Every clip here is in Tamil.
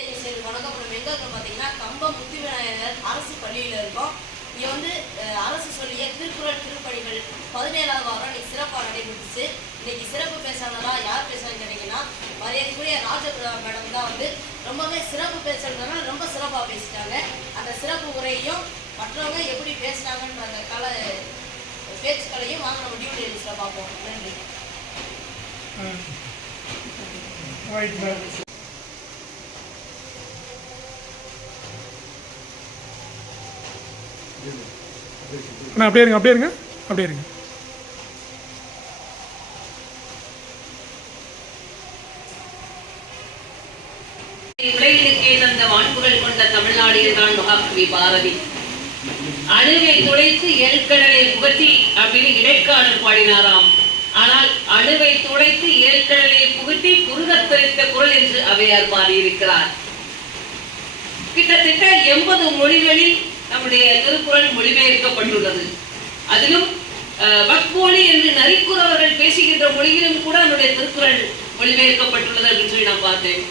சரி வணக்கம். நம்ம எங்க இருக்கோம் பார்த்தீங்கன்னா கம்பம் முத்துவிநாயகர் அரசு பள்ளியில் இருக்கோம். இங்கே வந்து அரசு சொல்லிய திருக்குறள் திருப்பணிகள் பதினேழாவது வாரம் இன்னைக்கு சிறப்பாக நடைபெற்றுச்சு. இன்னைக்கு சிறப்பு பேசாளராக யார் பேசுறான்னு கேட்டீங்கன்னா மரியாதைக்குரிய ராஜபுரா மேடம் தான் வந்து ரொம்பவே சிறப்பு பேசுறதுனால ரொம்ப சிறப்பாக பேசிட்டாங்க. அந்த சிறப்பு உரையையும் மற்றவங்க எப்படி பேசுனாங்கன்ற அந்த கலை பேச்சுக்களையும் வாங்க நம்ம டியூட்டி லிஸ்ட்டில் பார்ப்போம். நன்றி. அண்ணா அப்படியே இருங்க அப்படியே இருங்க அப்படியே இருங்க. உலகிற்கே தந்த வான்புகள் கொண்ட தமிழ்நாடு தான் மகாகவி பாரதி. அணுவை துளைத்து ஏழ்கடலை புகட்டி அப்படின்னு இடைக்காடல் பாடினாராம். ஆனால் அணுவை துளைத்து ஏழ்கடலை புகட்டி குறுகத் குரல் என்று அவையார் பாடியிருக்கிறார். கிட்டத்தட்ட எண்பது மொழிகளில் நம்முடைய திருக்குறள் மொழிபெயர்க்கப்பட்டுள்ளது. அதிலும் அஹ், வக்மொழி என்று நரிக்குறவர்கள் பேசுகின்ற மொழியிலும் கூட நம்முடைய திருக்குறள் மொழிபெயர்க்கப்பட்டுள்ளது அப்படின்னு சொல்லி நான் பார்த்தேன்.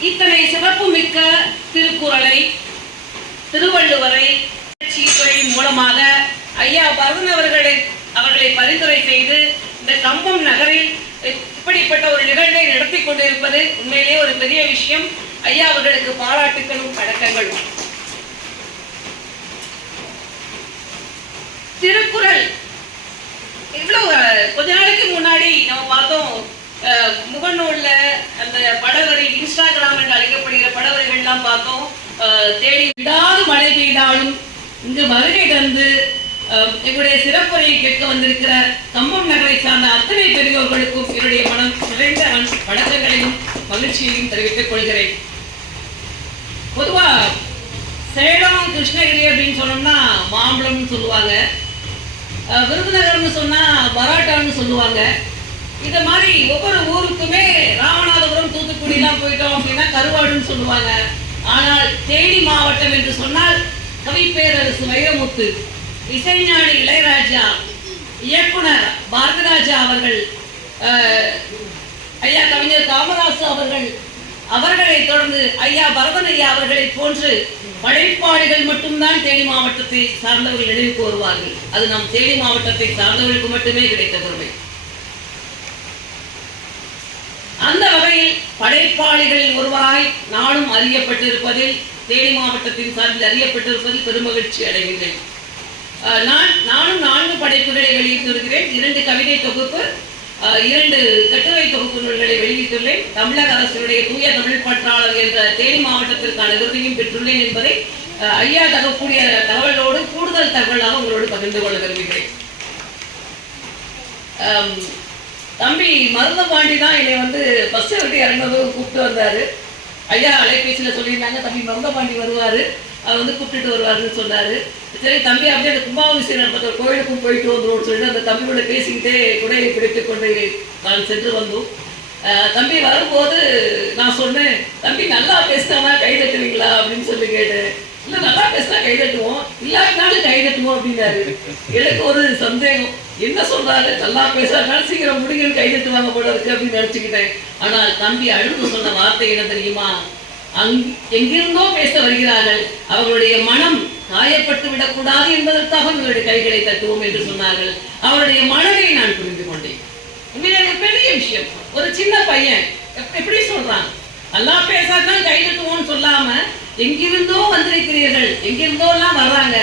இத்தனை சிறப்புமிக்க திருக்குறளை திருவள்ளுவரை சீர்குறையின் மூலமாக ஐயா பரதன் அவர்களை அவர்களை பரிந்துரை செய்து இந்த கம்பம் நகரில் இப்படிப்பட்ட ஒரு நிகழ்வை நடத்தி கொண்டிருப்பது உண்மையிலேயே ஒரு பெரிய விஷயம். ஐயா அவர்களுக்கு பாராட்டுகளும் பழக்கங்களும். திருக்குறள். இவ்வளவு கொஞ்ச நாளைக்கு முன்னாடி நம்ம பார்த்தோம் முகநூல்ல அந்த படவரை இன்ஸ்டாகிராம் என்று அழைக்கப்படுகிற படவரைகள்லாம் பார்த்தோம். தேடி விடாது மழை பெய்தாலும் இங்கு வருகை தந்து அஹ், எங்களுடைய சிறப்புரையை கேட்க வந்திருக்கிற கம்பம் நகரை சார்ந்த அத்தனை பெரியோர்களுக்கும் என்னுடைய மனம் நிறைந்த வணக்கங்களையும் மகிழ்ச்சியையும் தெரிவித்துக் கொள்கிறேன். பொதுவா சேலம் கிருஷ்ணகிரி அப்படின்னு சொன்னோம்னா மாம்பழம்னு சொல்லுவாங்க. விருதுநகர்னு சொன்னால் பராட்டான்னு சொல்லுவாங்க. இந்த மாதிரி ஒவ்வொரு ஊருக்குமே ராமநாதபுரம் தூத்துக்குடிலாம் போயிட்டோம் அப்படின்னா கருவாடுன்னு சொல்லுவாங்க. ஆனால் தேனி மாவட்டம் என்று சொன்னால் கவிப்பேரரசு வைரமுத்து இசைஞானி இளையராஜா இயக்குனர் பாரதராஜா அவர்கள் ஐயா கவிஞர் காமராசு அவர்கள் அவர்களை தொடர்ந்து ஐயா பரதன் ஐயா அவர்களை போன்று படைப்பாளிகள் மட்டும்தான் தேனி மாவட்டத்தை சார்ந்தவர்கள் நினைவுக்கு வருவார்கள் அது நம் தேனி மாவட்டத்தை சார்ந்தவர்களுக்கு மட்டுமே கிடைத்த பெருமை அந்த வகையில் படைப்பாளிகளில் ஒருவராய் நானும் அறியப்பட்டிருப்பதில் தேனி மாவட்டத்தின் சார்பில் அறியப்பட்டிருப்பதில் பெருமகிழ்ச்சி அடைகின்றேன். நான் நானும் நான்கு படைப்புகளை வெளியிட்டிருக்கிறேன். இரண்டு கவிதை தொகுப்பு இரண்டு கட்டுரை தொகுப்பு நூல்களை வெளியிட்டுள்ளேன். தமிழக அரசினுடைய தூய தமிழ் பற்றாளர் என்ற தேனி மாவட்டத்திற்கான விருதையும் பெற்றுள்ளேன் என்பதை அஹ் ஐயா தரக்கூடிய தகவலோடு கூடுதல் தகவலாக உங்களோடு பகிர்ந்து கொள்ள விரும்புகிறேன். ஆம், தம்பி மருதபாண்டி தான் என்னை வந்து பஸ்ஸை விட்டு இறங்கும்போது கூப்பிட்டு வந்தாரு. ஐயா அலைபேசியில் சொல்லியிருந்தாங்க தம்பி மருதபாண்டி வருவார் அவர் வந்து கூப்பிட்டுட்டு வருவாருன்னு சொன்னாரு. சரி தம்பி அப்படியே அந்த கும்பாபிஷேகம் நடந்த கோயிலுக்கும் போயிட்டு வந்துடும் சொல்லிட்டு அந்த தம்பியோட பேசிக்கிட்டே குடையை பிடித்துக் கொண்டு நான் சென்று வந்தோம். தம்பி வரும்போது நான் சொன்னேன் தம்பி நல்லா பேசினா கை தட்டுவீங்களா அப்படின்னு சொல்லி கேட்டேன். இல்லை நல்லா பேசினா கை தட்டுவோம் இல்லாட்டினாலும் கை தட்டுவோம் அப்படின்னாரு. எனக்கு ஒரு சந்தேகம். என்ன சொல்றாரு? நல்லா பேசுறாரு. சீக்கிரம் முடிங்கன்னு கைதட்டு வாங்க போல இருக்கு அப்படின்னு நினைச்சுக்கிட்டேன். ஆனால் தம்பி அழுது சொன்ன வார்த்தை என்ன தெரியுமா? அங் எங்கிருந்தோ பேச வருகிறார்கள். அவர்களுடைய மனம் காயப்பட்டு விடக்கூடாது என்பதற்காக உங்களுடைய கைகளை தட்டுவோம் என்று சொன்னார்கள். அவருடைய மனதை நான் புரிந்து கொண்டேன். பெரிய விஷயம். ஒரு சின்ன பையன். எப்படி சொல்றான்? நல்லா பேசாதான் கைதட்டுவோம்னு சொல்லாம எங்கிருந்தோ வந்திருக்கிறீர்கள். எங்கிருந்தோ எல்லாம் வர்றாங்க.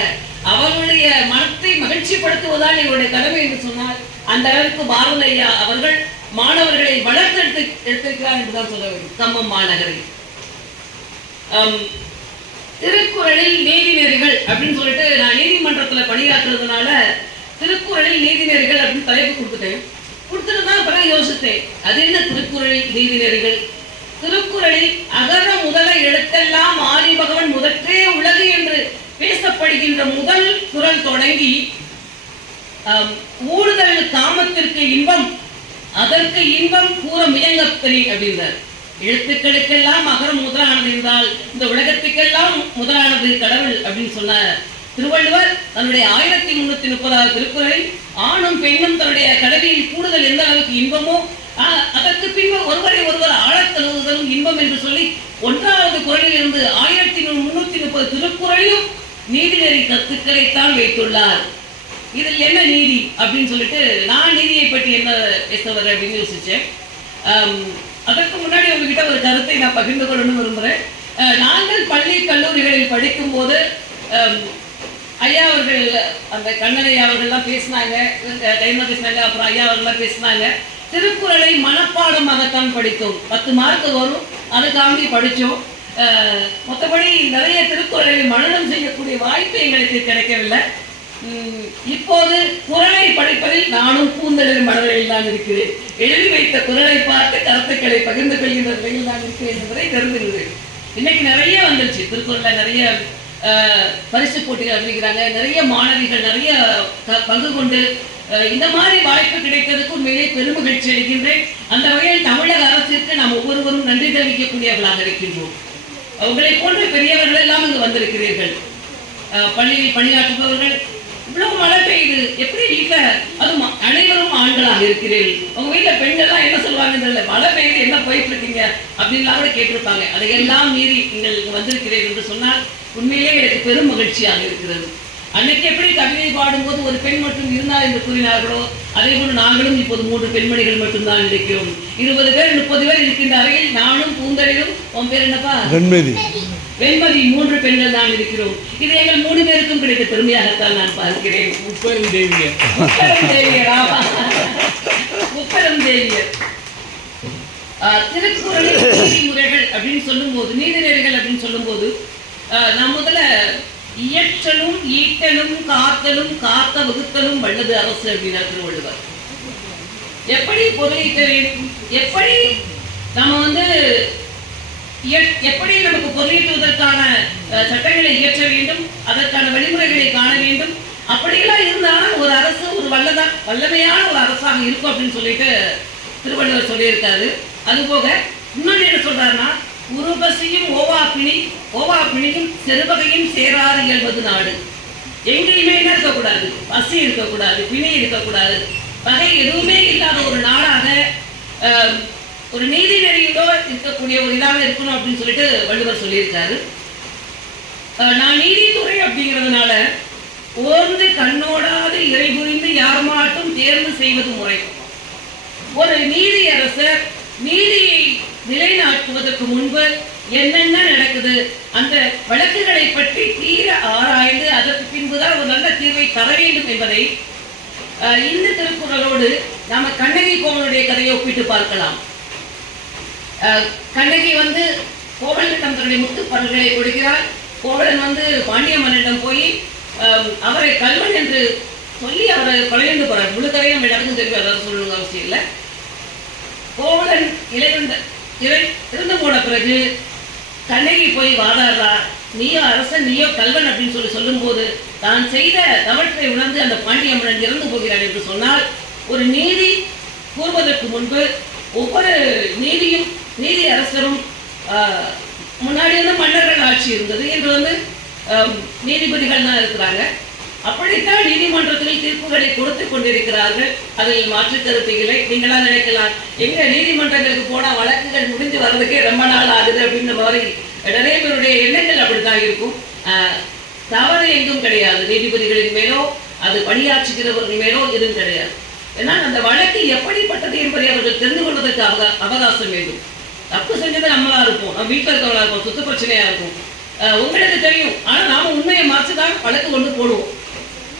அவர்களுடைய மனத்தை மகிழ்ச்சிப்படுத்துவதால் எங்களுடைய கடமை என்று சொன்னால் அந்த அளவுக்கு பாரதையா அவர்கள் மாணவர்களை வளர்த்தெடுத்து எடுத்திருக்கிறார் என்றுதான் சொல்ல வேண்டும். கம்மம் மாநகரில். திருக்குறளில் நீதிநெறிகள் அப்படின்னு சொல்லிட்டு நான் நீதிமன்றத்துல பணியாற்றுறதுனால திருக்குறளில் நீதிநெறிகள் அப்படின்னு தலைப்பு கொடுத்துட்டேன். கொடுத்துட்டு அப்புறம் யோசித்தேன். அது என்ன திருக்குறளில் நீதிநெறிகள் திருக்குறளில் அகர முதல எழுத்தெல்லாம் ஆதி பகவன் முதற்றே உலகு என்று பேசப்படுகின்ற முதல் குறள் தொடங்கி ஆம், ஊடுதல் காமத்திற்கு இன்பம் அதற்கு இன்பம் கூற முயங்கப்பெரி அப்படின்றார். எழுத்துக்களுக்கெல்லாம் அகரம் முதலானது என்றால் இந்த உலகத்துக்கெல்லாம் முதலானது கடவுள் அப்படின்னு சொன்னார். திருவள்ளுவர் தன்னுடைய ஆயிரத்தி முன்னூத்தி முப்பதாவது திருக்குறளை ஆணும் பெண்ணும் தன்னுடைய கடமையில் கூடுதல் எந்த அளவுக்கு இன்பமோ அதற்கு பின்பு ஒருவரை ஒருவர் ஆழத் தழுவுதலும் இன்பம் என்று சொல்லி ஒன்றாவது இருந்து ஆயிரத்தி முன்னூத்தி முப்பது திருக்குறளையும் நீதிநெறி கருத்துக்களைத்தான் வைத்துள்ளார். இதில் என்ன நீதி அப்படின்னு சொல்லிட்டு நான் நீதியை பற்றி என்ன பேசுவது அப்படின்னு யோசிச்சேன். அதற்கு முன்னாடி உங்ககிட்ட ஒரு கருத்தை நான் பகிர்ந்து கொள்ளணும்னு விரும்புகிறேன் நாங்கள் பள்ளி கல்லூரிகளில் படிக்கும்போது ஆம், ஐயா அவர்கள் அந்த கண்ணனை அவர்கள்லாம் பேசினாங்க கைமா பேசினாங்க அப்புறம் ஐயா அவர்கள்லாம் பேசினாங்க. திருக்குறளை மனப்பாடமாகத்தான் படித்தோம். பத்து மார்க் வரும் அதுக்காண்டி படித்தோம். மற்றபடி நிறைய திருக்குறளை மனநம் செய்யக்கூடிய வாய்ப்பு எங்களுக்கு கிடைக்கவில்லை. உம், இப்போது குரலை படைப்பதில் நானும் பூந்தளிர் மனநிலையில் தான் இருக்கிறேன். எழுதி வைத்த குரலை பார்த்து கருத்துக்களை பகிர்ந்து கொள்கின்ற நிலையில் தான் இருக்கிறேன் என்பதை தெரிந்துகிறேன் இன்னைக்கு நிறைய வந்துருச்சு. திருக்குறள்ல நிறைய பரிசு போட்டிகள் அறிவிக்கிறாங்க. நிறைய மாணவிகள் நிறைய பங்கு கொண்டு இந்த மாதிரி வாய்ப்பு கிடைத்ததுக்கு உண்மையிலே பெருமகிழ்ச்சி அளிக்கின்றேன். அந்த வகையில் தமிழக அரசிற்கு நாம் ஒவ்வொருவரும் நன்றி தெரிவிக்கக்கூடியவர்களாக இருக்கின்றோம். அவங்களை போன்ற பெரியவர்கள் எல்லாம் இங்கு வந்திருக்கிறீர்கள். பள்ளியில் பணியாற்றுபவர்கள் இவ்வளவு மழை பெய்யுது. எப்படி வீட்டுல அதுவும் அனைவரும் ஆண்களாக இருக்கிறீர்கள்? உங்க வீட்டுல பெண்கள்லாம் என்ன சொல்லுவாங்க தெரியல. மழை பெய்யுது என்ன போயிட்டு இருக்கீங்க அப்படின்லாம் கூட கேட்டிருப்பாங்க. அதையெல்லாம் மீறி நீங்கள் இங்கு வந்திருக்கிறீர்கள் என்று சொன்னால் உண்மையிலே எனக்கு பெரும் மகிழ்ச்சியாக இருக்கிறது. அன்னைக்கு எப்படி கவிதை பாடும்போது ஒரு பெண் மட்டும் இருந்தால் என்று கூறினார்களோ அதே போல் நாங்களும் இப்போது மூன்று பெண்மணிகள் மட்டும்தான் இருக்கிறோம். இருபது பேர் முப்பது பேர் இருக்கின்ற அறையில் நானும் பூந்தளிரும் உன் பேர் என்னப்பா? வெண்மதி. வெண்மதி மூன்று பெண்கள் தான் இருக்கிறோம். இது எங்கள் மூணு பேருக்கும் கிடைத்த பெருமையாகத்தான் நான் பார்க்கிறேன். முப்பெரும் தேவியர். முப்பெரும் தேவியர் ஆமா. முப்பெரும் தேவியர். ஆஹ், திருக்குறளில் நீதிமுறைகள் அப்படின்னு சொல்லும்போது நீதிநெறிகள் அப்படின்னு சொல்லும்போது ஆஹ், நான் முதல்ல இயற்றலும் ஈட்டலும் காத்தலும் காத்த வகுத்தலும் வல்லது அரசு அப்படின்னார் திருவள்ளுவர். எப்படி பொருளீட்ட வேண்டும் எப்படி நம்ம வந்து எப்படி நமக்கு பொருளீட்டுவதற்கான அஹ், சட்டங்களை இயற்ற வேண்டும் அதற்கான வழிமுறைகளை காண வேண்டும் அப்படியெல்லாம் இருந்தாலும் ஒரு அரசு ஒரு வல்லதா வல்லமையான ஒரு அரசாக இருக்கும் அப்படின்னு சொல்லிட்டு திருவள்ளுவர் சொல்லியிருக்காரு. அதுபோக இன்னொன்று என்ன சொல்றாருன்னா உருபசியும் ஓவாப்பிணி ஓவாப்பிணியும் செருவகையும் சேராது இயல்பது நாடு. எங்கேயுமே என்ன இருக்கக்கூடாது பசி இருக்கக்கூடாது பிணி இருக்கக்கூடாது. பகை எதுவுமே இல்லாத ஒரு நாடாக ஒரு நீதி நெறியிலோ இருக்கக்கூடிய ஒரு இதாக இருக்கணும் அப்படின்னு சொல்லிட்டு வள்ளுவர் சொல்லியிருக்காரு. ஆஹ், நான் நீதித்துறை அப்படிங்கிறதுனால ஓர்ந்து கண்ணோடாது இறை புரிந்து யார் மாட்டும் தேர்வு செய்வது முறை. ஒரு நீதி அரசர் நீதியை நிலைநாட்டுவதற்கு முன்பு என்னென்ன நடக்குது? அந்த வழக்குகளை பற்றி தீர ஆராய்ந்து அதற்கு பின்புதான் ஒரு நல்ல தீர்வை தர வேண்டும் என்பதை இந்த திருக்குறளோடு நாம கண்ணகி கோவனுடைய கதையை ஒப்பிட்டு பார்க்கலாம். கண்ணகி வந்து கோவலனிடம் தன்னுடைய முத்து பல்களை கொடுக்கிறார். கோவலன் வந்து பாண்டிய மன்னனிடம் போய் அஹ், அவரை கல்வன் என்று சொல்லி அவரை கொலையுண்டு போறார். முழு கதையும் நடந்து தெரியும் அதாவது சொல்லணுங்க அவசியம் இல்லை. கோவலன் இளைந்த இறை இறந்து போன பிறகு கண்ணகி போய் வாதாடுறா. நீயோ அரசன் நீயோ கல்வன் அப்படின்னு சொல்லி சொல்லும்போது தான் செய்த தவற்றை உணர்ந்து அந்த பாண்டியம்மன் இறந்து போகிறார் என்று சொன்னால் ஒரு நீதி கூறுவதற்கு முன்பு ஒவ்வொரு நீதியும் நீதி அரசரும் ஆஹ், முன்னாடி வந்து மன்னர்கள் ஆட்சி இருந்தது. இன்று வந்து ஆம், நீதிபதிகள் தான் இருக்கிறாங்க. அப்படித்தான் நீதிமன்றத்தில் தீர்ப்புகளை கொடுத்து கொண்டிருக்கிறார்கள். அதில் மாற்று கருத்து இல்லை. நீங்களா நினைக்கலாம் எங்க நீதிமன்றங்களுக்கு போனா வழக்குகள் முடிஞ்சு வர்றதுக்கே ரொம்ப நாள் ஆகுது அப்படின்ற மாதிரி நிறைய பேருடைய எண்ணங்கள் அப்படித்தான் இருக்கும். ஆஹ், தவறு எங்கும் கிடையாது. நீதிபதிகளின் மேலோ அது பணியாற்றுகிறவர்கள் மேலோ எதுவும் கிடையாது. ஏன்னா அந்த வழக்கு எப்படிப்பட்டது என்பதை அவர்கள் தெரிந்து கொள்வதற்கு அவகா அவகாசம் வேண்டும். தப்பு செஞ்சது நம்மளா இருப்போம். நம்ம வீட்டில் இருக்கவங்களா இருப்போம். சொத்து பிரச்சனையா இருக்கும். ஆஹ், உங்களுக்கு தெரியும். ஆனா நாம உண்மையை மாற்றி தான் வழக்கு கொண்டு போடுவோம்.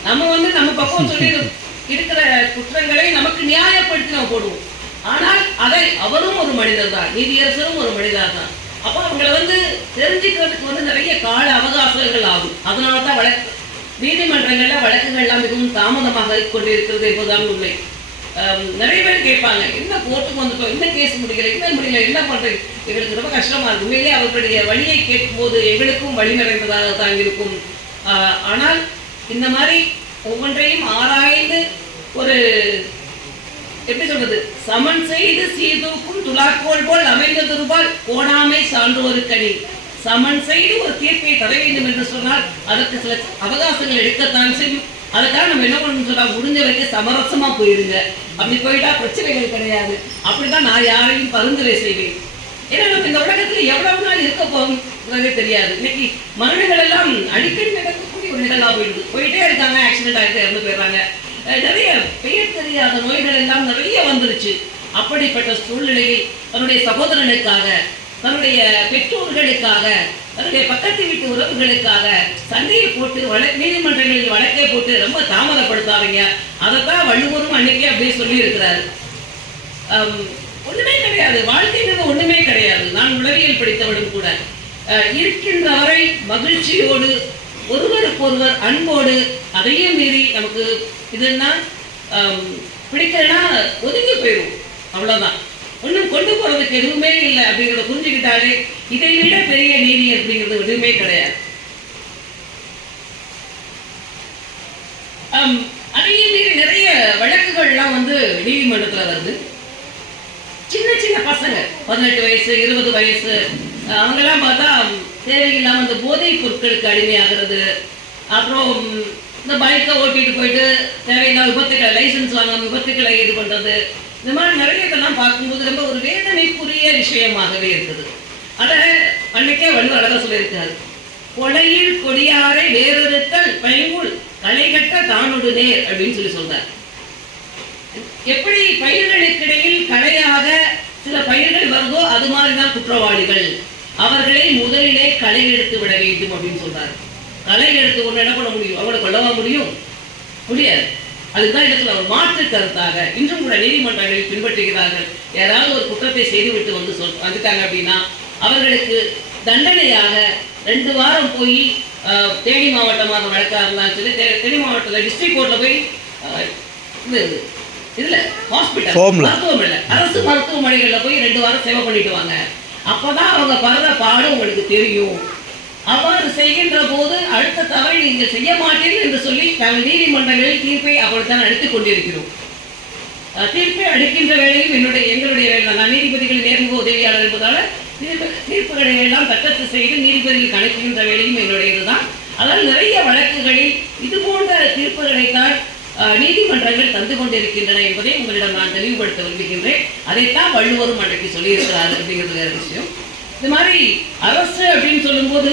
நம்ம வந்து நம்ம பக்கம் சொல்லி இருக்கிற குற்றங்களை நமக்கு நியாயப்படுத்தி நம்ம போடுவோம். ஆனால் அதை அவரும் ஒரு மனிதர் தான் நீதியரசரும் ஒரு மனிதர் தான். அப்போ அவங்களை வந்து தெரிஞ்சுக்கிறதுக்கு வந்து நிறைய கால அவகாசங்கள் ஆகும். அதனால தான் வழக்கு நீதிமன்றங்களில் வழக்குகள்லாம் மிகவும் தாமதமாக கொண்டிருக்கிறது என்பதுதான் உண்மை. நிறைய பேர் கேட்பாங்க என்ன கோர்ட்டுக்கு வந்துட்டோம் என்ன கேஸ் முடியல என்ன முடியல என்ன பண்ணுறது எங்களுக்கு ரொம்ப கஷ்டமாக இருக்கும் உண்மையிலேயே அவர்களுடைய வழியை கேட்கும்போது எங்களுக்கும் வழி நிறைந்ததாக தான் இருக்கும். ஆனால் இந்த மாதிரி ஒவ்வொன்றையும் ஆராய்ந்து ஒரு எப்படி சொல்றது சமன் செய்து சீர்தூக்கும் துலாக்கோல் போல் அமைந்ததுருபால் கோணாமை சான்றோருக்கணி சமன் செய்து ஒரு தீர்ப்பை தர வேண்டும் என்று சொன்னால் அதற்கு சில அவகாசங்கள் எடுக்கத்தான் செய்யும். அதுக்காக நம்ம என்ன பண்ணணும் சொன்னா முடிஞ்ச வரைக்கும் சமரசமா போயிருங்க. அப்படி போயிட்டா பிரச்சனைகள் கிடையாது. அப்படிதான் நான் யாரையும் பரிந்துரை செய்வேன். ஏன்னா நம்ம இந்த உலகத்துல எவ்வளவு நாள் இருக்க போகிறதே தெரியாது. இன்னைக்கு மரணங்கள் எல்லாம் அடிக்கடி நடக்கக்கூடிய ஒரு நிகழ்வா போயிடுது. போயிட்டே இருக்காங்க ஆக்சிடென்ட் ஆகிட்டு இறந்து போயிடுறாங்க. நிறைய பெயர் தெரியாத நோய்கள் எல்லாம் நிறைய வந்துருச்சு. அப்படிப்பட்ட சூழ்நிலையில் தன்னுடைய சகோதரனுக்காக தன்னுடைய பெற்றோர்களுக்காக தன்னுடைய பக்கத்து வீட்டு உறவுகளுக்காக சண்டையை போட்டு வழக்கு நீதிமன்றங்களில் வழக்கை போட்டு ரொம்ப தாமதப்படுத்தாதீங்க. அதைத்தான் வள்ளுவரும் அன்னைக்கே அப்படியே சொல்லி இருக்கிறாரு ஒண்ணுமே கிடையாது. வாழ்க்கைங்கிறது ஒண்ணுமே கிடையாது. நான் உளவியல் படித்தவனும் கூட. அஹ், இருக்கின்ற வரை மகிழ்ச்சியோடு ஒருவருக்கொருவர் அன்போடு அதையும் மீறி நமக்கு இதுன்னா பிடிக்கலன்னா ஒதுங்கி போயிடும் அவ்வளவுதான். ஒண்ணும் கொண்டு போறதுக்கு எதுவுமே இல்லை அப்படிங்கிறத புரிஞ்சுக்கிட்டாலே இதை விட பெரிய நீதி அப்படிங்கிறது எதுவுமே கிடையாது. அதையும் மீறி நிறைய வழக்குகள்லாம் வந்து நீதிமன்றத்துல வருது. சின்ன சின்ன பசங்க. பதினெட்டு வயசு இருபது வயசு. அவங்கெல்லாம் பார்த்தா தேவையில்லாமல் தேவையில்லாம இந்த போதைப் பொருட்களுக்கு அடிமையாகிறது. அப்புறம் இந்த பைக்கை ஓட்டிட்டு போயிட்டு தேவையில்லாத விபத்துக்களை லைசன்ஸ் வாங்காம விபத்துக்களை இது பண்றது. இந்த மாதிரி நிறைய இதெல்லாம் பார்க்கும்போது ரொம்ப ஒரு வேதனைக்குரிய விஷயமாகவே இருக்குது. அதை அன்னைக்கே வள்ளுவர் அழகாக சொல்லியிருக்காரு. கொலையில் கொடியாரை வேறொருத்தல் பைங்குள் களைகட்ட தானுடு நேர் அப்படின்னு சொல்லி சொல்றார். எப்படி பயிர்களுக்கிடையில் களையாக சில பயிர்கள் வருதோ அது மாதிரிதான் குற்றவாளிகள். அவர்களை முதலிலே களை எடுத்து விட வேண்டும் அப்படின்னு சொல்றாரு. களை எடுத்து ஒண்ணு என்ன பண்ண முடியும்? அவங்களை கொல்லவா முடியும்? முடியாது. அதுதான் இடத்துல ஒரு மாற்று கருத்தாக. இன்றும் கூட நீதிமன்றங்களில் பின்பற்றுகிறார்கள். யாராவது ஒரு குற்றத்தை செய்துவிட்டு வந்து சொல் வந்துட்டாங்க அப்படின்னா அவர்களுக்கு தண்டனையாக ரெண்டு வாரம் போய் தேனி மாவட்டமாக வழக்கா சொல்லி தேனி மாவட்டத்தில் டிஸ்ட்ரிக்ட் கோர்ட்டில் போய் அஹ், இது இதுல ஹாஸ்பிட்டல் அரசு மருத்துவமனைகள்ல போய் ரெண்டு வாரம் சேவை பண்ணிட்டு வாங்க. அப்பதான் அவங்க படுற பாடு உங்களுக்கு தெரியும். அவ்வாறு செய்கின்ற போது அடுத்த தவறை நீங்கள் செய்ய மாட்டீர்கள் என்று சொல்லி நாங்கள் நீதிமன்றங்களில் தீர்ப்பை அப்படித்தான் அளித்துக் கொண்டிருக்கிறோம். தீர்ப்பை அளிக்கின்ற வேளையும் என்னுடைய எங்களுடைய வேலை. நான் நீதிபதிகள் நேர்முக உதவியாளர் என்பதால தீர்ப்பு தீர்ப்புகளை எல்லாம் தட்டத்து செய்து நீதிபதிகள் கணக்கின்ற வேலையும் என்னுடைய இதுதான் நிறைய வழக்குகளில் இது போன்ற தீர்ப்புகளைத்தான் நீதிமன்றங்கள் தந்து கொண்டிருக்கின்றன என்பதை உங்களிடம் நான் தெளிவுபடுத்த விரும்புகின்றேன். அதைத்தான் வள்ளுவரும் அன்றைக்கு சொல்லியிருக்கிறார் அப்படிங்கிறது விஷயம். இது மாதிரி அரசு அப்படின்னு சொல்லும்போது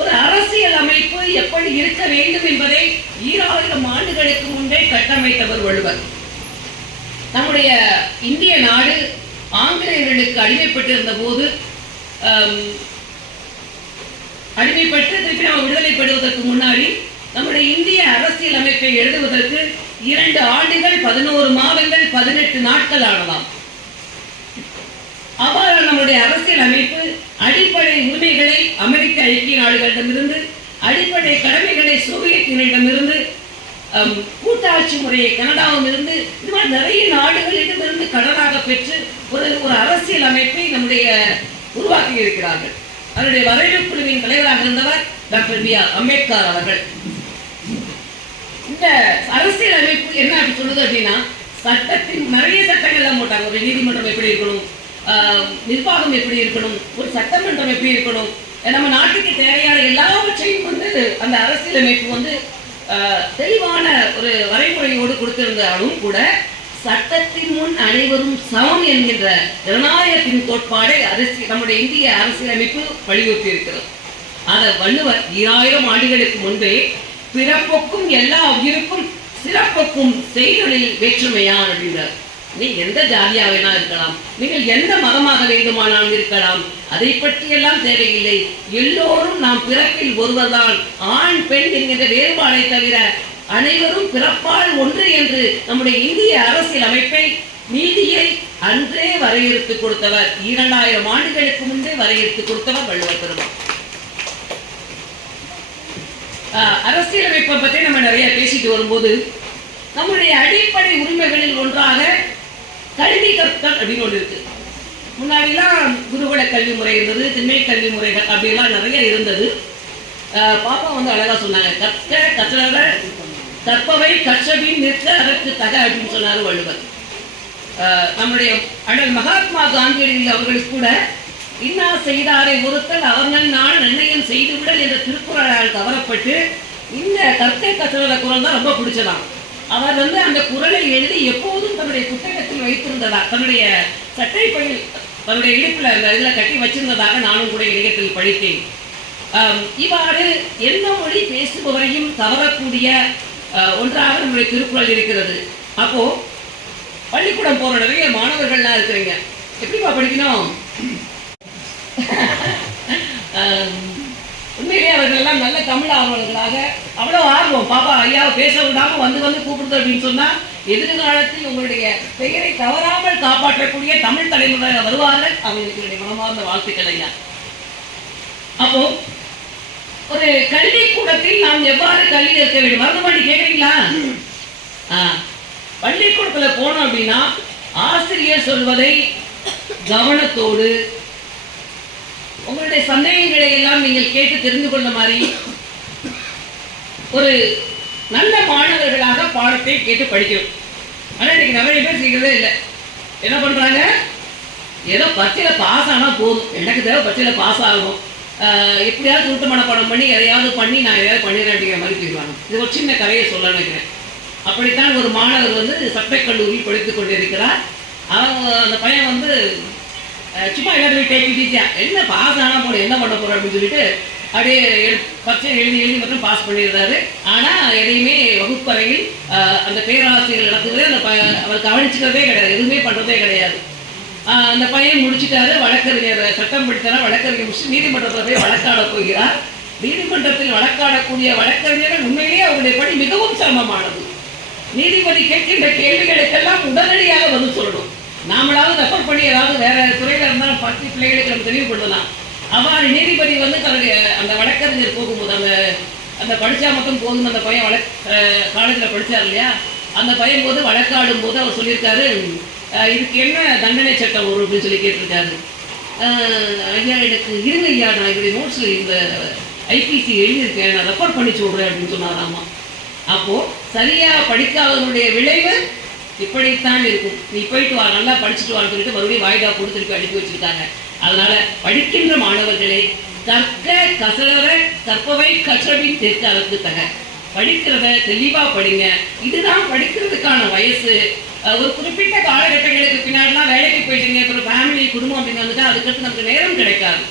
ஒரு அரசியல் அமைப்பு எப்படி இருக்க வேண்டும் என்பதை ஈராயிரம் ஆண்டுகளுக்கு முன்பே கட்டமைத்தவர் வள்ளுவர். நம்முடைய இந்திய நாடு ஆங்கிலேயர்களுக்கு அடிமைப்பட்டிருந்த போது அடிமைப்பட்டு திருப்பி நம்ம விடுதலைப்படுவதற்கு முன்னாடி நம்முடைய இந்திய அரசியல் அமைப்பை எழுதுவதற்கு இரண்டு ஆண்டுகள் பதினோரு மாதங்கள் பதினெட்டு நாட்கள் ஆனதாம் அவ்வாறு நம்முடைய அரசியல் அமைப்பு அடிப்படை உரிமைகளை அமெரிக்க ஐக்கிய நாடுகளிடமிருந்து அடிப்படை கடமைகளை சோவியத் கூட்டாட்சி முறையை கனடாவும் இருந்து இது மாதிரி நிறைய நாடுகளிடமிருந்து கடனாக பெற்று ஒரு ஒரு அரசியல் அமைப்பை நம்முடைய உருவாக்கி இருக்கிறார்கள் அதனுடைய வரைவு குழுவின் தலைவராக இருந்தவர் டாக்டர் பி ஆர் அம்பேத்கர் அவர்கள். இந்த அரசியல் அமைப்பு என்ன அப்படி சொல்லுது அப்படின்னா சட்டத்தின் நிறைய சட்டங்கள்லாம் போட்டாங்க. ஒரு நீதிமன்றம் எப்படி இருக்கணும்? ஆஹ் நிர்வாகம் எப்படி இருக்கணும்? ஒரு சட்டமன்றம் எப்படி இருக்கணும்? நம்ம நாட்டுக்கு தேவையான எல்லாவற்றையும் வந்து அந்த அரசியல் அமைப்பு வந்து ஆஹ் தெளிவான ஒரு வரைமுறையோடு கொடுத்திருந்தாலும் கூட சட்டத்தின் முன் அனைவரும் சமம் என்கின்ற ஜனநாயகத்தின் கோட்பாடை அரசியல் நம்முடைய இந்திய அரசியலமைப்பு வலியுறுத்தி இருக்கிறது அதை வள்ளுவர் ஈராயிரம் ஆண்டுகளுக்கு முன்பே பிறப்புக்கும் எல்லா உயிருக்கும் சிறப்புக்கும் செய்தொழில் வேற்றுமையான் அப்படின்றார். நீ எந்த ஜாதியா வேணா இருக்கலாம் நீங்கள் எந்த மதமாக வேண்டுமானாலும் இருக்கலாம் அதை பற்றியெல்லாம் தேவையில்லை. எல்லோரும் நாம் பிறப்பில் ஒருவர்தான். ஆண் பெண் என்கின்ற வேறுபாடை தவிர அனைவரும் பிறப்பால் ஒன்று என்று நம்முடைய இந்திய அரசியல் அமைப்பை நீதியை அன்றே வரையறுத்து கொடுத்தவர். இரண்டாயிரம் ஆண்டுகளுக்கு முன்பே வரையறுத்து கொடுத்தவர் வள்ளுவர் பெருமாள் அரசியலமைப்பை பற்றி நம்ம நிறைய பேசிட்டு வரும்போது நம்முடைய அடிப்படை உரிமைகளில் ஒன்றாக கல்வி கற்கள் அப்படின்னு ஒன்று இருக்கு. முன்னாடிலாம் குருகுல கல்வி முறை இருந்தது திண்மை கல்வி முறைகள் அப்படிலாம் நிறைய இருந்தது. பாப்பா வந்து அழகா சொன்னாங்க கற்க கற்றல கற்பவை கற்றபின் நிற்க அதற்கு தக அப்படின்னு சொன்னார் வள்ளுவர். நம்முடைய அண்ணல் மகாத்மா காந்தியடிகள் அவர்களுக்கு கூட இன்னா செய்தாரை முறுத்தல் அவர்கள் நான் நிர்ணயம் செய்துவிடல் என்ற திருக்குறளால் கவரப்பட்டு இந்த கற்கை கற்றல குரல் தான் ரொம்ப பிடிச்சதாம் அவர் வந்து அந்த குரலை எழுதி எப்போதும் தன்னுடைய புத்தகத்தில் வைத்திருந்ததா? தன்னுடைய சட்டை பயில் தன்னுடைய இடுப்பில் அந்த இதில் கட்டி வச்சிருந்ததாக நானும் கூட இணையத்தில் படித்தேன். இவ்வாறு எந்த மொழி பேசுபவரையும் கவரக்கூடிய ஒன்றாக நம்முடைய திருக்குறள் இருக்கிறது. அப்போ பள்ளிக்கூடம் போற நிறைய மாணவர்கள்லாம் இருக்கிறீங்க. எப்படிப்பா படிக்கணும்? உண்மையிலேயே அவர்கள் எல்லாம் நல்ல தமிழ் ஆர்வலர்களாக அவ்வளோ ஆர்வம். பாப்பா ஐயாவை பேச விடாமல் வந்து வந்து கூப்பிடுது அப்படின்னு சொன்னா எதிர்காலத்தில் உங்களுடைய பெயரை தவறாமல் காப்பாற்றக்கூடிய தமிழ் தலைமுறை வருவார்கள். அவர்களுக்கு என்னுடைய மனமார்ந்த வாழ்த்துக்கள் ஐயா. அப்போ ஒரு கல்வி கூடத்தில் நாம் எவ்வாறு கல்வி இருக்க வேண்டும்? மறந்து பண்ணி கேட்குறீங்களா? பள்ளிக்கூடத்தில் பள்ளிக்கூடத்துல போனோம் அப்படின்னா ஆசிரியர் சொல்வதை கவனத்தோடு உங்களுடைய சந்தேகங்களை எல்லாம் நீங்கள் கேட்டு தெரிந்து கொள்ள மாதிரி ஒரு நல்ல மாணவர்களாக பாடத்தை கேட்டு படிக்கணும். ஆனால் இன்னைக்கு நிறைய பேர் செய்கிறதே இல்லை. என்ன பண்றாங்க? ஏதோ பச்சையில் பாஸ் ஆனால் போதும். எனக்கு தேவை பச்சையில் பாஸ் ஆகும். எப்படியாவது சுருட்டு மனப்பாடம் பண்ணி எதையாவது பண்ணி நான் எதையாவது பண்ணிடுறேன் அப்படிங்கிற மாதிரி போயிடுவாங்க. இது ஒரு சின்ன கதையை சொல்ல நினைக்கிறேன். அப்படித்தான் ஒரு மாணவர் வந்து சட்டை கல்லூரியில் படித்துக் கொண்டிருக்கிறார். அவன் அந்த பையன் வந்து சும்மா எல்லாத்தையும் டேக் ஈஸியாக என்ன பாஸ் ஆனால் போட என்ன பண்ண போறோம் அப்படின்னு சொல்லிட்டு அப்படியே எழு- எழுதி எழுதி மட்டும் பாஸ் பண்ணிடுறாரு. ஆனால் எதையுமே வகுப்பறையில் ஆஹ், அந்த பேராசிரியர்கள் நடத்துவதே அந்த ப- அவர் கவனிச்சுக்கிறதே கிடையாது. எதுவுமே பண்ணுறதே கிடையாது. ஆஹ் அந்த பையன் முடிச்சிட்டாரு. வழக்கறிஞர் சட்டம் படித்தாரா வழக்கறிஞர் முடிச்சு நீதிமன்றத்தில் போய் வழக்காட போகிறார். நீதிமன்றத்தில் வழக்காடக்கூடிய வழக்கறிஞர்கள் உண்மையிலேயே அவருடைய பணி மிகவும் சிரமமானது. நீதிபதி கேட்கின்ற கேள்விகளுக்கெல்லாம் உடனடியாக பதில் சொல்லணும். நாமளாவது ரெஃபர் பண்ணி ஏதாவது வேற துறையில இருந்தாலும் பத்து பிள்ளைகளுக்கு நம்ம தெளிவுபடுத்தலாம் அவ்வாறு நீதிபதி வந்து தன்னுடைய அந்த வழக்கறிஞர் போகும்போது அந்த அந்த படிச்சா மட்டும் போதும் அந்த பையன் வழக் காலேஜில் படிச்சார் இல்லையா? அந்த பையன் போது வழக்காடும் போது அவர் சொல்லியிருக்காரு இதுக்கு என்ன தண்டனை சட்டம் வரும் அப்படின்னு சொல்லி கேட்டிருக்காரு. ஐயா எனக்கு இருங்க ஐயா நான் இப்படி நோட்ஸில் இந்த ஐபிசி எழுதியிருக்கேன் நான் ரெஃபர் பண்ணி சொல்கிறேன் அப்படின்னு சொன்னாராமா? அப்போ சரியா படிக்காதவனுடைய விளைவு இப்படித்தான் இருக்கும். நீ போயிட்டு வா நல்லா படிச்சுட்டு வான்னு சொல்லிட்டு மறுபடியும் வாய்தா கொடுத்து திருப்பி அனுப்பி வச்சிருக்காங்க. அதனால படிக்கின்ற மாணவர்களே கற்க கசலவர கற்பவை கற்றபின் தெற்கு அளவுக்கு தக படிக்கிறத தெளிவா படிங்க. இதுதான் படிக்கிறதுக்கான வயசு. ஒரு குறிப்பிட்ட காலகட்டங்களுக்கு பின்னாடிலாம் வேலைக்கு போயிட்டீங்க அப்புறம் ஃபேமிலி குடும்பம் அப்படின்னு வந்துட்டு அதுக்கடுத்து நமக்கு நேரம் கிடைக்காது.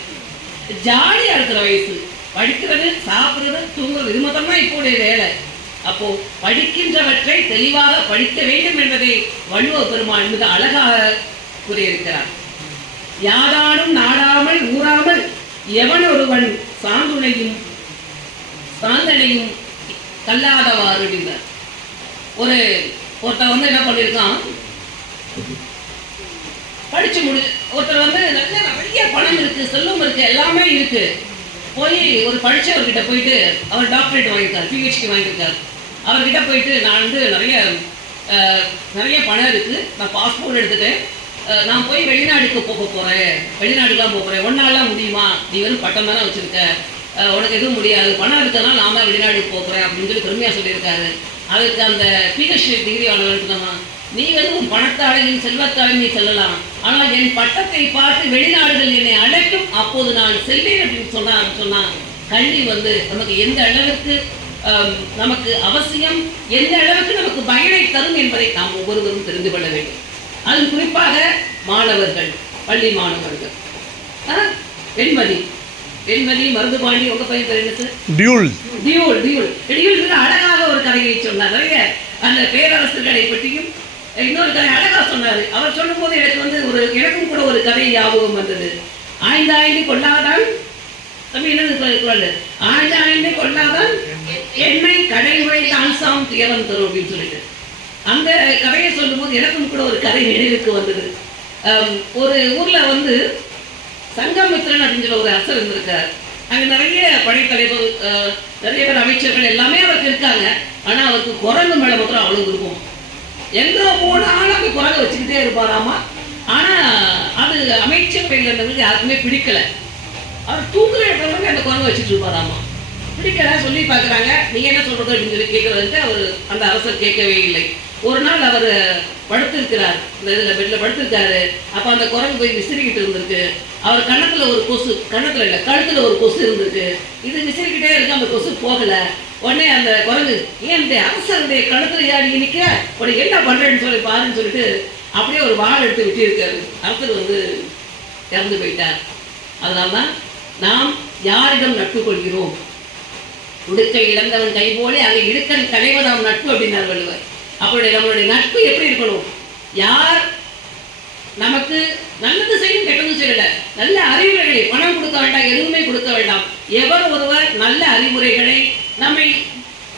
ஜாலியா இருக்கிற வயசு. படிக்கிறது சாப்பிடுறது தூங்குறது இது மட்டும்தான் இப்போ வேலை. அப்போ படிக்கின்றவற்றை தெளிவாக படிக்க வேண்டும் என்பதை வள்ளுவ பெருமான் மிக அழகாக கூறியிருக்கிறார். யாராலும் நாடாமல் ஊறாமல் எவன் ஒருவன் சாந்துணையும் சாந்தனையும் கல்லாதவாறு அப்படின்னார் ஒரு ஒருத்தர் வந்து என்ன பண்ணியிருக்கான்? படிச்சு முடி ஒருத்தர் வந்து நல்ல நிறைய பணம் இருக்கு செல்வம் இருக்கு எல்லாமே இருக்கு. போய் ஒரு படிச்சவர்கிட்ட போயிட்டு அவர் டாக்டரேட் வாங்கியிருக்கார் பிஹெச்டி வாங்கியிருக்கார். அவர்கிட்ட போயிட்டு நான் வந்து நிறைய நிறைய பணம் இருக்கு. நான் பாஸ்போர்ட் எடுத்துட்டேன். நான் போய் வெளிநாடுக்கு போக போகிறேன் வெளிநாடுலாம் போக போகிறேன் ஒன்னாலாம் முடியுமா? நீ வெறும் பட்டம் தானே வச்சுருக்க. உனக்கு எதுவும் முடியாது. பணம் இருக்கனால நான் தான் வெளிநாடுக்கு போகிறேன் அப்படின்னு சொல்லி பெருமையாக சொல்லியிருக்காரு. அதுக்கு அந்த பிஹெச்டி டிகிரி அலுவலகத்துக்கு நீ வந்து உன் பணத்தாலே நீ செல்வத்தாலே நீ செல்லலாம். ஆனால் என் பட்டத்தை பார்த்து வெளிநாடுகள் என்னை அழைக்கும் அப்போது நான் செல்வேன் அப்படின்னு சொன்னா சொன்னால் கல்வி வந்து நமக்கு எந்த அளவிற்கு நமக்கு அவசியம் எந்த அளவுக்கு நமக்கு பயனை தரும் என்பதை நாம் ஒவ்வொருவரும் தெரிந்து கொள்ள வேண்டும். அதுவும் குறிப்பாக மாணவர்கள் பள்ளி மாணவர்கள். வெண்மதி. வெண்மதி மருதுபாண்டி உங்க பையன் பேர் என்ன டியூல். Dual dual. டியூல் மிக அழகாக ஒரு கதையை சொன்னார். நிறைய அந்த பேரரசுகளை பற்றியும் இன்னொரு கதை அழகா சொன்னாரு. அவர் சொல்லும்போது எனக்கு வந்து ஒரு எனக்கும் கூட ஒரு கதை ஞாபகம் வந்தது. ஆய்ந்து ஆய்ந்து கொள்ளாதான் தம்பி என்னது குரல் குரல்? ஆய்ந்து ஆய்ந்து கொள்ளாதான் என்னை கடைமுறை தான்சாம் துயரம் தரும் அப்படின்னு சொல்லிட்டு. அந்த கதையை சொல்லும்போது எனக்கும் கூட ஒரு கதை நினைவுக்கு வந்தது. ஒரு ஊர்ல வந்து சங்கமித்ரன் அப்படின்னு ஒரு அரசர் இருந்திருக்கார். அங்க நிறைய படைத்தலைவர் அஹ், நிறைய பேர் அமைச்சர்கள் எல்லாமே அவருக்கு இருக்காங்க. ஆனா அவருக்கு குரங்கு மேல மாத்திரம் அவ்வளவு இருக்கும் எங்க போனாலும் அப்படி குரங்கை வச்சுக்கிட்டே இருப்பாராமா? ஆனா அது அமைச்சர் பெண்கள் யாருக்குமே பிடிக்கல. அவர் தூங்குற இடத்துல அந்த குரங்கு வச்சுட்டு இருப்பாராமா? பிடிக்கல சொல்லி பார்க்குறாங்க. நீங்கள் என்ன சொல்றது அப்படின்னு சொல்லி கேட்கறதுக்கு அவர் அந்த அரசர் கேட்கவே இல்லை. ஒரு நாள் அவர் படுத்திருக்கிறார். இந்த இதில் பெட்டில் படுத்திருக்காரு. அப்போ அந்த குரங்கு போய் விசிறிக்கிட்டு இருந்திருக்கு. அவர் கன்னத்துல ஒரு கொசு கன்னத்துல இல்லை கழுத்துல ஒரு கொசு இருந்திருக்கு. இது விசிறிக்கிட்டே இருக்கு. அந்த கொசு போகல. உடனே அந்த குரங்கு ஏன் இந்த அரசருடைய கழுத்தில் ஏறி நிற்க உனக்கு என்ன பண்றேன்னு சொல்லி பாருன்னு சொல்லிட்டு அப்படியே ஒரு வாள் எடுத்து விட்டிருக்காரு அரசர் வந்து இறந்து போயிட்டார். அதனால்தான் நாம் யாரிடம் நட்பு கொள்கிறோம்? உடுக்கை இழந்தவன் கை போலே அங்கே இடுக்கன் களைவதாம் நட்பு அப்படின்னார் வள்ளுவர். அப்படி நம்மளுடைய நட்பு எப்படி இருக்கணும்? யார் நமக்கு நல்லது செய்யும் கெட்டதும் செய்யல. நல்ல அறிவுரைகளை பணம் கொடுக்க வேண்டாம் எதுவுமே கொடுக்க வேண்டாம். எவர் ஒருவர் நல்ல அறிவுரைகளை நம்மை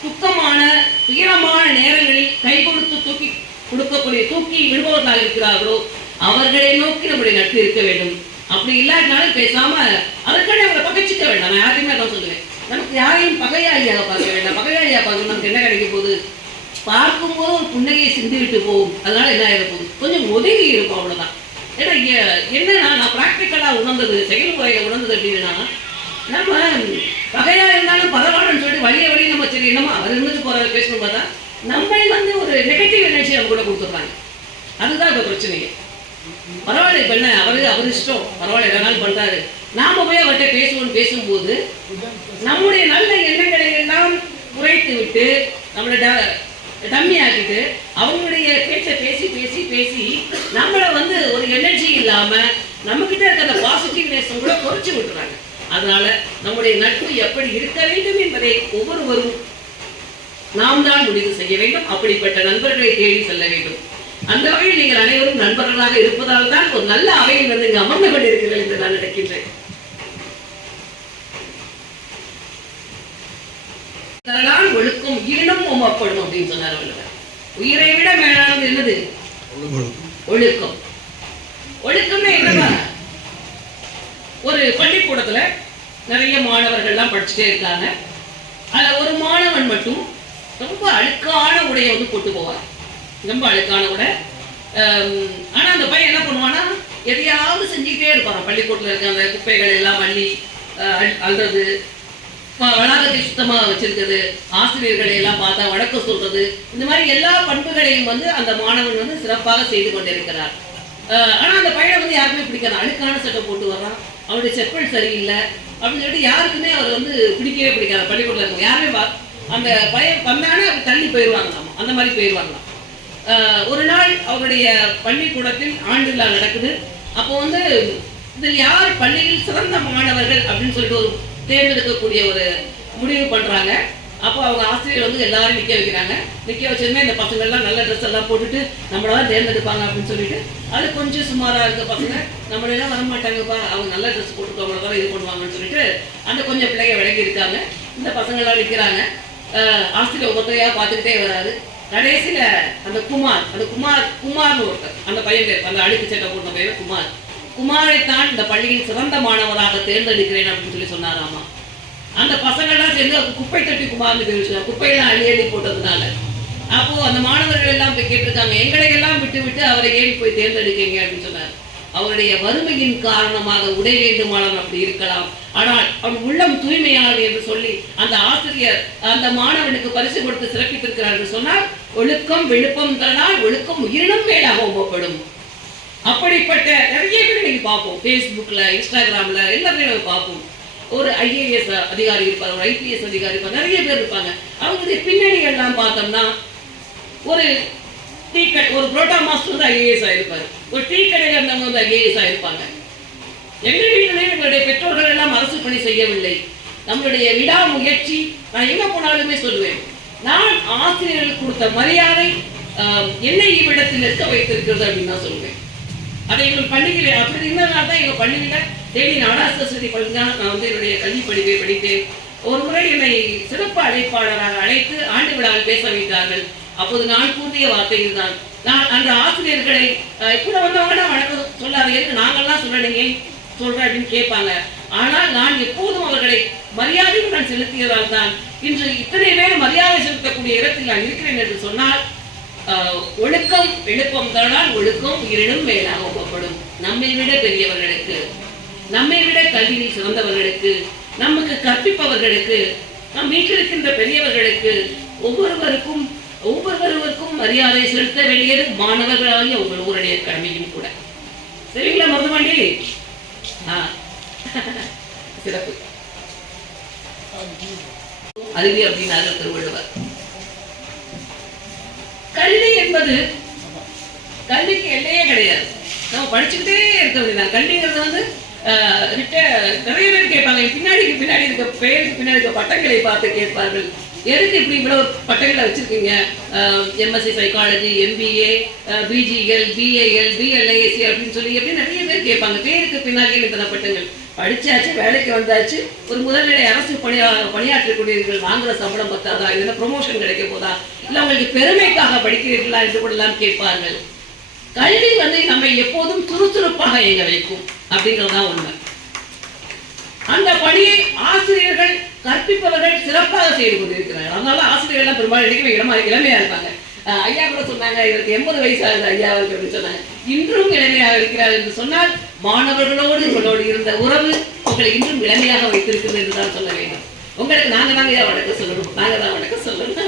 துக்கமான துயரமான நேரங்களில் கை கொடுத்து தூக்கி கொடுக்கக்கூடிய தூக்கி விடுபவர்களாக இருக்கிறார்களோ அவர்களை நோக்கி நம்முடைய நட்பு இருக்க வேண்டும். அப்படி இல்லாட்டினாலும் பேசாம அதற்கான அவங்களை பகைச்சிக்க வேண்டாம். நான் யாரையுமே அதான் சொல்லுவேன் நமக்கு யாரையும் பகையாளியாக பார்க்க வேண்டாம். பகையாளியாக பார்க்கணும் நமக்கு என்ன கிடைக்க போகுது? பார்க்கும்போது ஒரு புன்னகையை சிந்திவிட்டு போகும். அதனால என்ன ஆகிட போகுது? கொஞ்சம் ஒதுங்கி இருக்கும் அவ்வளவுதான். ஏன்னா என்னன்னா நான் ப்ராக்டிக்கலா உணர்ந்தது செயல்முறையில உணர்ந்தது அப்படின்னா நம்ம பகையா இருந்தாலும் பரவாயில்லன்னு சொல்லிட்டு வழிய வழி நம்ம சரி என்னமோ அவர் இருந்துட்டு போகிற பேசணும் பார்த்தா நம்ம வந்து ஒரு நெகட்டிவ் எனர்ஜி அவங்க கூட கொடுத்துட்றாங்க. அதுதான் இப்போ பிரச்சனையே. பரவாயில்ல இப்போ என்ன அவரு அவர் இஷ்டம். பரவாயில்ல எதனாலும் பண்றாரு நாம போய் அவர்கிட்ட பேசுவோம் பேசும்போது நம்முடைய நல்ல எண்ணங்களை எல்லாம் குறைத்து விட்டு நம்மளை டம்மி ஆக்கிட்டு அவங்களுடைய பேச்சை பேசி பேசி பேசி நம்மளை வந்து ஒரு எனர்ஜி இல்லாம நம்ம கிட்ட இருக்க அந்த பாசிட்டிவ்னஸ் கூட குறைச்சு விட்டுறாங்க. அதனால நம்முடைய நட்பு எப்படி இருக்க வேண்டும் என்பதை ஒவ்வொருவரும் நாம் தான் முடிவு செய்ய வேண்டும். அப்படிப்பட்ட நண்பர்களை தேடி செல்ல வேண்டும். அந்த வகையில் நீங்கள் அனைவரும் நண்பர்களாக இருப்பதால் தான் ஒரு நல்ல அவையில் வந்து இங்கு அமர்ந்து கொண்டிருக்கிறீர்கள் என்று நான் நினைக்கின்றேன். ஒழுக்கும் ஒழுக்கம் உயிரினும் உமப்படும் அப்படின்னு சொன்னார் வள்ளுவர். உயிரை விட மேலானது என்னது? ஒழுக்கம். ஒழுக்கம்னா என்னவா? ஒரு பள்ளிக்கூடத்துல நிறைய மாணவர்கள்லாம் படிச்சுட்டே இருக்காங்க. அதுல ஒரு மாணவன் மட்டும் ரொம்ப அழுக்கான உடையை வந்து கொண்டு போவான் ரொம்ப அழுக்கான கூட. ஆனால் அந்த பையன் என்ன பண்ணுவான்னா எதையாவது செஞ்சுக்கிட்டே இருப்பான். பள்ளிக்கூட்டில் இருக்க அந்த குப்பைகள் எல்லாம் அள்ளி அஹ், அள்ளுறது வளாகத்தை சுத்தமாக வச்சிருக்கிறது ஆசிரியர்களை எல்லாம் பார்த்தா வழக்கம் சொல்றது இந்த மாதிரி எல்லா பண்புகளையும் வந்து அந்த மாணவன் வந்து சிறப்பாக செய்து கொண்டிருக்கிறார். ஆனால் அந்த பையனை வந்து யாருக்குமே பிடிக்காது. அழுக்கான சட்டை போட்டு வர்றான். அவனுடைய செப்பல் சரியில்லை. அப்படின்னு சொல்லிட்டு யாருக்குமே அவர் வந்து பிடிக்கவே பிடிக்காது. பள்ளிக்கூடத்தில் இருக்கும் யாருமே அந்த பையன் வந்தானே தள்ளி போயிடுவாங்க அந்த மாதிரி போயிடுவாங்களாம். ஒரு நாள் அவருடைய பள்ளிக்கூடத்தில் ஆண்டு விழா நடக்குது. அப்போ வந்து இதில் யார் பள்ளியில் சிறந்த மாணவர்கள் அப்படின்னு சொல்லிட்டு ஒரு தேர்ந்தெடுக்கக்கூடிய ஒரு முடிவு பண்ணுறாங்க அப்போ அவங்க ஆசிரியர் வந்து எல்லாரும் நிற்க வைக்கிறாங்க. நிற்க வச்சதுமே இந்த பசங்கள்லாம் நல்ல ட்ரெஸ் எல்லாம் போட்டுட்டு நம்மளால தேர்ந்தெடுப்பாங்க அப்படின்னு சொல்லிட்டு அது கொஞ்சம் சுமாராக இருக்க பசங்க நம்மளெல்லாம் வர மாட்டாங்கப்பா அவங்க நல்ல ட்ரெஸ் போட்டுக்கவங்கள தான் இது பண்ணுவாங்கன்னு சொல்லிட்டு அந்த கொஞ்சம் பிள்ளைங்க விலகி இருக்காங்க. இந்த பசங்கள்லாம் நிற்கிறாங்க ஆசிரியர் ஒவ்வொருத்தரையாக பார்த்துக்கிட்டே வராது கடைசியில அந்த குமார் அந்த குமார் குமார் ஒருத்தர் அந்த பையன் பேர் அந்த அழுக்கு சட்டை போட்ட பையன் குமார் குமாரை. தான் இந்த பள்ளியின் சிறந்த மாணவராக தேர்ந்தெடுக்கிறேன் அப்படின்னு சொல்லி சொன்னாராமா அந்த பசங்கள்லாம் சேர்ந்து குப்பை தட்டி குமார்னு பேர் குப்பையெல்லாம் அள்ளி அள்ளி போட்டதுனால. அப்போ அந்த மாணவர்கள் எல்லாம் போய் கேட்டிருக்காங்க எங்களை எல்லாம் விட்டு விட்டு அவரை ஏன் போய் தேர்ந்தெடுக்கீங்க? அப்படின்னு சொன்னார். அவருடைய வறுமையின் காரணமாக உடை வேண்டுமானால் அப்படி இருக்கலாம். ஆனால் அவன் உள்ளம் தூய்மையானது என்று சொல்லி அந்த ஆசிரியர் அந்த மாணவனுக்கு பரிசு கொடுத்து சிறப்பித்திருக்கிறார் என்று சொன்னால் ஒழுக்கம் விழுப்பம் தரனால் ஒழுக்கம் உயிரினும் மேலாக ஒப்பப்படும் அப்படிப்பட்ட நிறைய பேர் நீங்க பார்ப்போம். ஃபேஸ்புக்ல இன்ஸ்டாகிராம்ல எல்லாத்தையும் பார்ப்போம். ஒரு ஐஏஎஸ் அதிகாரி இருப்பார் ஒரு ஐபிஎஸ் அதிகாரி இருப்பார் நிறைய பேர் இருப்பாங்க. அவங்களுடைய பின்னணி எல்லாம் பார்த்தோம்னா ஒரு டீ கடை ஒரு புரோட்டா மாஸ்டர் வந்து ஐஏஎஸ் ஆயிருப்பாரு. ஒரு டீ கடையில் இருந்தவங்க வந்து ஐஏஎஸ் ஆயிருப்பாங்க. எங்க வீட்டிலே எங்களுடைய பெற்றோர்கள் எல்லாம் அரசு பணி செய்யவில்லை. நம்மளுடைய விடாமுயற்சி நான் எங்க போனாலுமே சொல்லுவேன். நான் ஆசிரியர்கள் கொடுத்த மரியாதை ஆஹ், என்னை இவ்விடத்தில் இருக்க வைத்திருக்கிறது அப்படின்னு தான் சொல்லுவேன் அதை எங்கள் பள்ளியில் அப்படி இருந்ததுனால தான் எங்கள் பள்ளியில் தேனி நாடாசரஸ்வதி பள்ளி தான் நான் வந்து என்னுடைய கல்வி படிப்பை படித்தேன். ஒரு முறை என்னை சிறப்பு அழைப்பாளராக அழைத்து ஆண்டு விழாவில் பேச வைத்தார்கள். அப்போது நான் கூறிய வார்த்தை இதுதான் நான் அந்த ஆசிரியர்களை அஹ், கூட வந்தவங்க வணக்கம் சொல்லாதீங்க நாங்கள்லாம் சொல்லணுங்க சொல்கிறேன் அப்படின்னு கேட்பாங்க. ஆனால் நான் எப்போதும் அவர்களை மரியாதையுடன் செலுத்தியதால் தான் இன்று இத்தனை பேர் மரியாதை செலுத்தக்கூடிய இடத்தில் நான் இருக்கிறேன் என்று சொன்னால் ஆஹ், ஒழுக்கம் எழுப்பம் தானால் ஒழுக்கம் உயிரினும் மேலாக ஒப்பப்படும். நம்மை விட பெரியவர்களுக்கு நம்மை விட கல்வியில் சிறந்தவர்களுக்கு நமக்கு கற்பிப்பவர்களுக்கு நம் வீட்டில் இருக்கின்ற பெரியவர்களுக்கு ஒவ்வொருவருக்கும் ஒவ்வொருவருவருக்கும் மரியாதை செலுத்த வேண்டியது மாணவர்களாகிய உங்கள் ஊருடைய கடமையும் கூட. சரிங்களா மருதமாண்டி ஆ. சிறப்பு. அருவி அப்படின்னாரு திருவள்ளுவர் கல்வி என்பது கல்விக்கு எல்லையே கிடையாது. நம்ம படிச்சுக்கிட்டே இருக்க வேண்டியதான் கல்விங்கிறது வந்து ஆஹ், நிறைய பேர் கேட்பாங்க. பின்னாடிக்கு பின்னாடி இருக்க பெயருக்கு பின்னாடி இருக்க பட்டங்களை பார்த்து கேட்பார்கள். எதுக்கு இப்படி இவ்வளவு பட்டங்களை வச்சிருக்கீங்க? MSc psychology MBA BGL BAL BLISc அப்படின்னு சொல்லி எப்படி நிறைய பேர் கேட்பாங்க. பேருக்கு பின்னாடி இத்தனை பட்டங்கள். படிச்சாச்சு வேலைக்கு வந்தாச்சு. ஒரு முதல்நிலை அரசு பணியா பணியாற்றக்கூடியவர்கள் வாங்குகிற சம்பளம் பத்தாதா? இல்லைன்னா ப்ரொமோஷன் கிடைக்க போதா? இல்லை உங்களுக்கு பெருமைக்காக படிக்கிறீர்களா என்று கூட எல்லாம் கேட்பார்கள். கல்வி வந்து நம்மை எப்போதும் துருத்துருப்பாக இயங்க வைக்கும் அப்படிங்கிறது தான் உண்மை. அந்த பணியை ஆசிரியர்கள் கற்பிப்பவர்கள் சிறப்பாக செய்து கொண்டிருக்கிறார்கள். அதனால ஆசிரியர்கள்லாம் பெரும்பாலும் இன்னைக்கு இளமா இளமையா இருப்பாங்க. அஹ் ஐயா கூட சொன்னாங்க இவருக்கு எண்பது வயசு ஆகுது ஐயா அவருக்கு அப்படின்னு சொன்னாங்க. இன்றும் இளமையாக இருக்கிறார் என்று சொன்னால் மாணவர்களோடு உங்களோடு இருந்த உறவு உங்களை இன்றும் இளமையாக வைத்திருக்கிறது என்று தான் சொல்ல வேண்டும். உங்களுக்கு நாங்க தான் ஐயா வணக்கம் சொல்லணும். நாங்கள் தான் வணக்கம் சொல்லணும்.